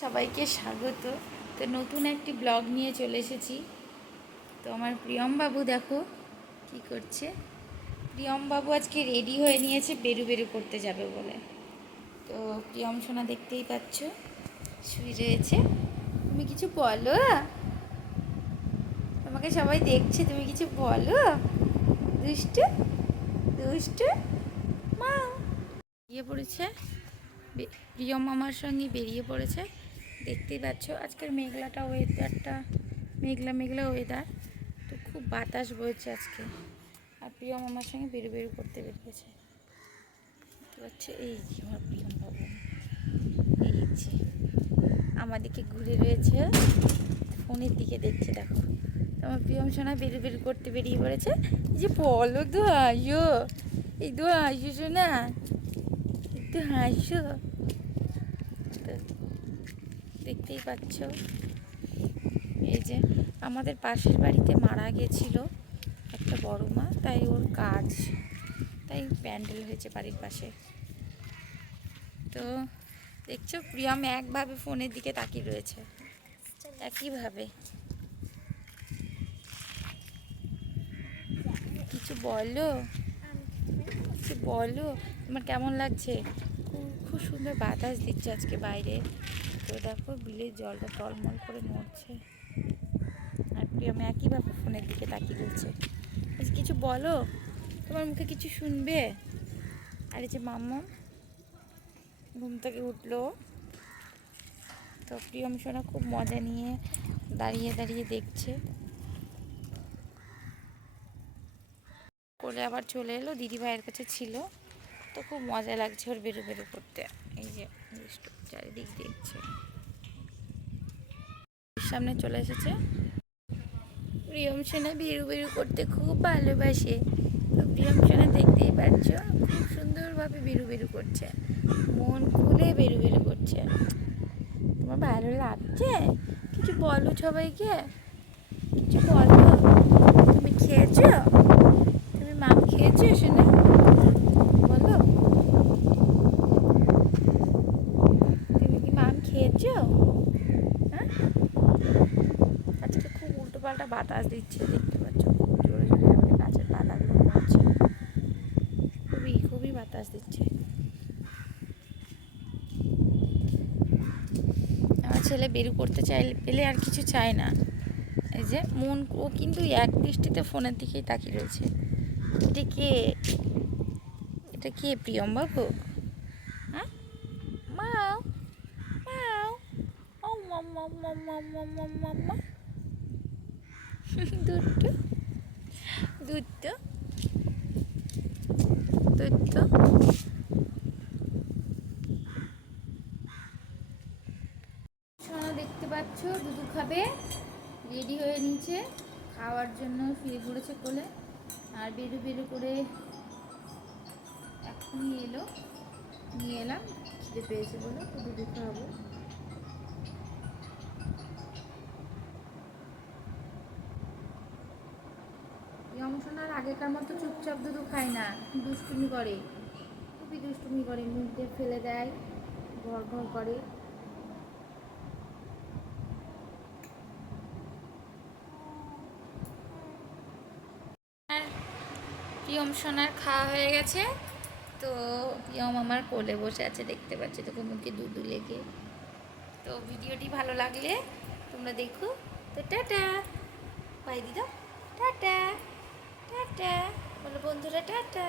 সবাইকে স্বাগত। তো নতুন একটি ব্লগ নিয়ে চলে এসেছি। তো আমার প্রিয়ম বাবু দেখো কি করছে। প্রিয়ম বাবু আজকে রেডি হয়ে নিয়েছে বেরু বেরু করতে যাবে বলে। তো প্রিয়ম সোনা দেখতেই পাচ্ছ, শুয়ে রয়েছে। তুমি কিছু বলো? তোমাকে সবাই দেখছে, তুমি কিছু বলো? দুষ্টু দুষ্টু, মা। গিয়ে পড়েছে। প্রিয়ম আমার সঙ্গে বেরিয়ে পড়েছে। দেখতেই পাচ্ছ, আজকের মেঘলাটা ওয়েদারটা মেঘলা মেঘলা ওয়েদার তো খুব বাতাস বইছে আজকে। আর প্রিয়ম আমার সঙ্গে বেরু বেরু করতে বেরিয়েছে। দেখতে এই যে আমার প্রিয়ম বাবু। এই যে, আমাদেরকে ঘুরে রয়েছে, ফোনের দিকে দেখছে, দেখো। আমার প্রিয়ম সোনা বেরু বেরু করতে বেরিয়ে পড়েছে। যে বলো তো আয়ো এই তো আয়ো সোনা একটু হাসো তো দেখতেই পাচ্ছ। এই যে আমাদের পাশের বাড়িতে মারা গেছিল একটা বড় মা, তাই ওর কাজ, তাই প্যান্ডেল হয়েছে বাড়ির পাশে। তো দেখছ, প্রিয়ম একভাবে ফোনের দিকে তাকিয়ে রয়েছে। একইভাবে। কিছু বলো? কিছু বলো? তোমার কেমন লাগছে? খুব সুন্দর বাতাস দিচ্ছে আজকে বাইরে। তো দেখো বিলের জলটা টলমল করে নড়ছে। আর প্রিয়মে একইভাবে ফোনের দিকে তাকিয়ে বলছি, কিছু বলো? তোমার মুখে কিছু শুনবে? আর এই যে মাম্মা ঘুম থেকে উঠল। তো প্রিয়ম সোনা খুব মজা নিয়ে দাঁড়িয়ে দাঁড়িয়ে দেখছে। করে আবার চলে এলো দিদি ভাইয়ের কাছে ছিল। তো খুব মজা লাগছে ওর বেরো বেরো করতে। এই যে চারিদিক দেখছে। সামনে চলে এসেছে। প্রিয়ম সোনা বেরু বেরু করতে খুব ভালোবাসে। তো প্রিয়ম সোনা দেখতেই পাচ্ছ, খুব সুন্দরভাবে বেরু বেরু করছে। মন খুলে বেরু বেরু করছে। তোমার ভালো লাগছে? কিছু বলো সবাইকে। কিছু বলো। তুমি খেয়েছো তুমি মাম খেয়েছো শোনা বলো তুমি কি মাম হ্যাঁ? আজকে খুব উল্টো পাল্টা বাতাস দিচ্ছে, দেখতে পাচ্ছ? খুব জোরে জোরে আমাদের গাছের পাতাগুলো পড়ছে। খুবই খুবই বাতাস দিচ্ছে। আমার ছেলে বেরু করতে চাইলে পেলে আর কিছু চায় না। এই যে মন, ও কিন্তু এক দৃষ্টিতে ফোনের দিকেই তাকিয়ে রয়েছে। এটা কে? এটা কে, প্রিয়ম বাবু হ্যাঁ মাও মাও ও দুধ দুধ সোনা দেখতে পাচ্ছ দুধু খাবে রেডি হয়ে নিচে খাওয়ার জন্য শুয়ে পড়েছে কোলে আর বেরু বেরু করে এখনই এলো নিয়ে এলাম খিদে পেয়েছে বলে তো দুধু খাওয়াবো সোনার আগেকার মতো চুপচাপ দুধু খায় না, দুষ্টুমি করে। খুবই দুষ্টুমি করে, মুখ দিয়ে ফেলে দেয়, ঘর ঘর করে। আর প্রিয়ম সোনার খাওয়া হয়ে গেছে। তো প্রিয়ম আমার কোলে বসে আছে, দেখতে পাচ্ছি তোকে মুখে দুধু লেগে তো ভিডিওটি ভালো লাগলে তোমরা দেখো। তো টাটা। বাই দিদা। টাটা। টাটা। বলো বন্ধুরা টাটা।